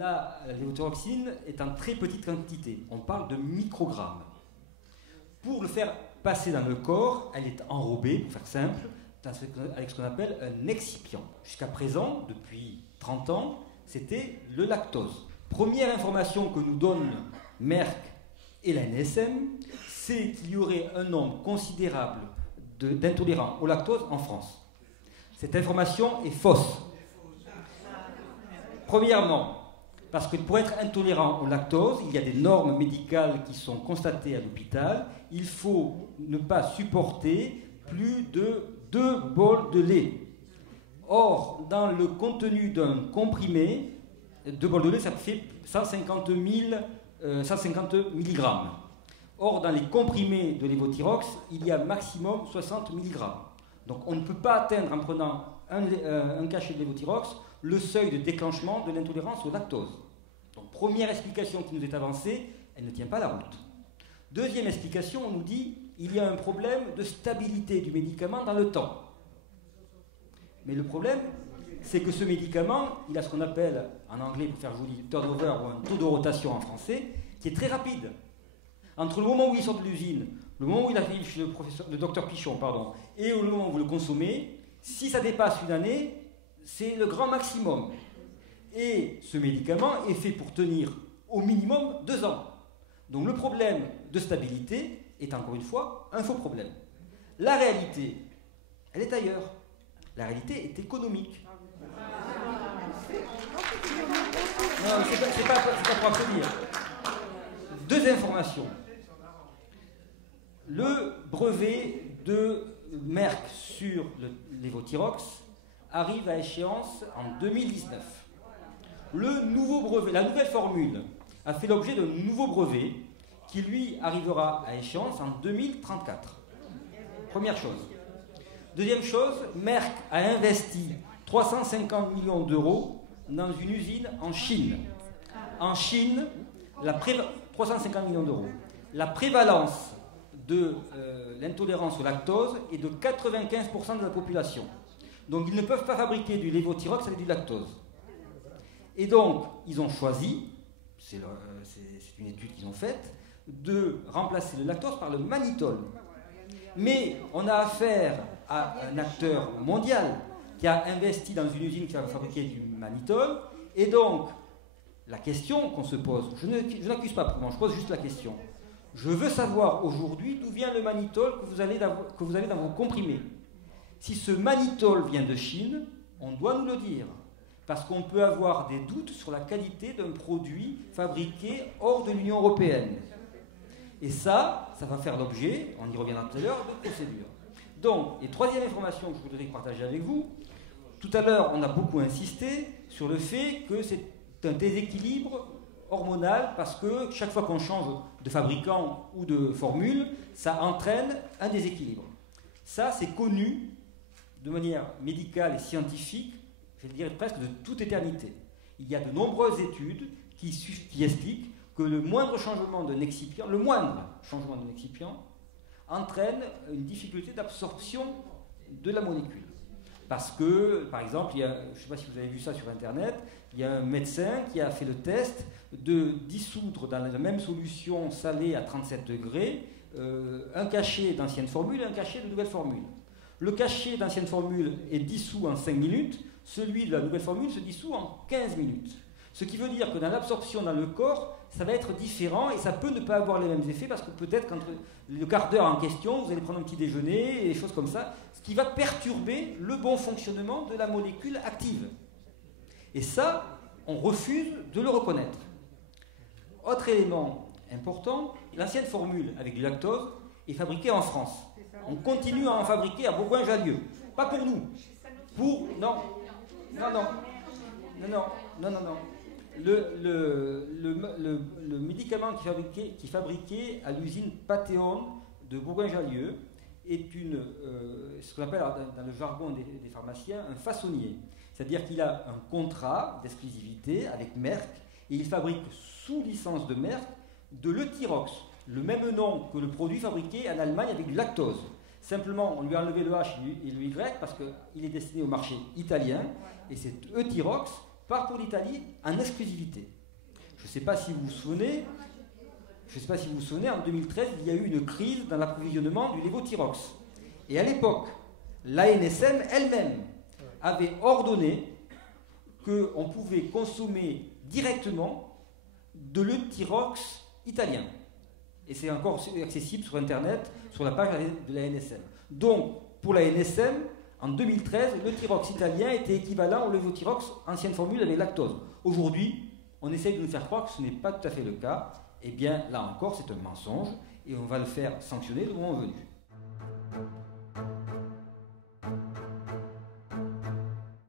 la lévothyroxine est en très petite quantité. On parle de microgrammes. Pour le faire passer dans le corps, elle est enrobée, pour faire simple, avec ce qu'on appelle un excipient. Jusqu'à présent, depuis 30 ans, c'était le lactose. Première information que nous donnent Merck et la NSM, c'est qu'il y aurait un nombre considérable d'intolérants au lactose en France. Cette information est fausse. Premièrement, parce que pour être intolérant au lactose, il y a des normes médicales qui sont constatées à l'hôpital. Il faut ne pas supporter plus de 2 bols de lait. Or, dans le contenu d'un comprimé, 2 bols de lait, ça fait 150 mg. Or, dans les comprimés de lévothyrox, il y a maximum 60 mg. Donc, on ne peut pas atteindre, en prenant un cachet de lévothyrox, le seuil de déclenchement de l'intolérance au lactose. Donc, première explication qui nous est avancée, elle ne tient pas la route. Deuxième explication, on nous dit il y a un problème de stabilité du médicament dans le temps. Mais le problème, c'est que ce médicament, il a ce qu'on appelle, en anglais, pour faire joli, turnover ou un taux de rotation en français, qui est très rapide. Entre le moment où il sort de l'usine, le moment où il arrive chez le docteur Pichon, et le moment où vous le consommez, si ça dépasse une année, c'est le grand maximum. Et ce médicament est fait pour tenir au minimum 2 ans. Donc le problème de stabilité est encore une fois un faux problème. La réalité, elle est ailleurs. La réalité est économique. Non, c'est pas pour applaudir. 2 informations. Le brevet de Merck sur le lévothyrox arrive à échéance en 2019. Le nouveau brevet, la nouvelle formule, a fait l'objet d'un nouveau brevet qui, lui, arrivera à échéance en 2034. Première chose. Deuxième chose, Merck a investi 350 millions d'euros dans une usine en Chine. En Chine, 350 millions d'euros. La prévalence de l'intolérance au lactose est de 95% de la population. Donc ils ne peuvent pas fabriquer du lévothyrox avec du lactose. Et donc, ils ont choisi, c'est une étude qu'ils ont faite, de remplacer le lactose par le mannitol. Mais on a affaire à un acteur mondial qui a investi dans une usine qui va fabriquer du mannitol. Et donc, la question qu'on se pose, je n'accuse pas, je pose juste la question. Je veux savoir aujourd'hui d'où vient le mannitol que vous avez dans vos comprimés. Si ce mannitol vient de Chine, on doit nous le dire. Parce qu'on peut avoir des doutes sur la qualité d'un produit fabriqué hors de l'Union européenne. Et ça va faire l'objet, on y reviendra tout à l'heure, de procédures. Donc, et troisième information que je voudrais partager avec vous, tout à l'heure, on a beaucoup insisté sur le fait que c'est un déséquilibre hormonal parce que chaque fois qu'on change de fabricant ou de formule, ça entraîne un déséquilibre. Ça, c'est connu de manière médicale et scientifique, je dirais presque de toute éternité. Il y a de nombreuses études qui expliquent que le moindre changement d'un excipient, entraîne une difficulté d'absorption de la molécule. Parce que, par exemple, je ne sais pas si vous avez vu ça sur Internet, il y a un médecin qui a fait le test de dissoudre dans la même solution salée à 37 degrés un cachet d'ancienne formule et un cachet de nouvelle formule. Le cachet d'ancienne formule est dissous en 5 minutes, celui de la nouvelle formule se dissout en 15 minutes. Ce qui veut dire que dans l'absorption dans le corps, ça va être différent et ça peut ne pas avoir les mêmes effets parce que peut-être qu'entre le quart d'heure en question, vous allez prendre un petit déjeuner et des choses comme ça, ce qui va perturber le bon fonctionnement de la molécule active. Et ça, on refuse de le reconnaître. Autre élément important, l'ancienne formule avec du lactose est fabriquée en France. On continue à en fabriquer à Bourgoin-Jallieu. Pas pour nous. Non. Le médicament qui est fabriqué à l'usine Pathéon de Bourgoin-Jallieu est ce qu'on appelle dans le jargon des pharmaciens un façonnier. C'est-à-dire qu'il a un contrat d'exclusivité avec Merck et il fabrique sous licence de Merck de l'Euthyrox, le même nom que le produit fabriqué en Allemagne avec du lactose. Simplement, on lui a enlevé le H et le Y parce qu'il est destiné au marché italien et c'est Euthyrox part pour l'Italie en exclusivité. Je ne sais pas si vous vous souvenez, en 2013, il y a eu une crise dans l'approvisionnement du lévothyrox. Et à l'époque, l'ANSM elle-même avait ordonné qu'on pouvait consommer directement de l'Euthyrox italien. Et c'est encore accessible sur Internet, sur la page de l'ANSM. Donc, pour l'ANSM, en 2013, l'Euthyrox italien était équivalent au lévothyrox ancienne formule avec lactose. Aujourd'hui, on essaye de nous faire croire que ce n'est pas tout à fait le cas. Eh bien, là encore, c'est un mensonge et on va le faire sanctionner le moment venu.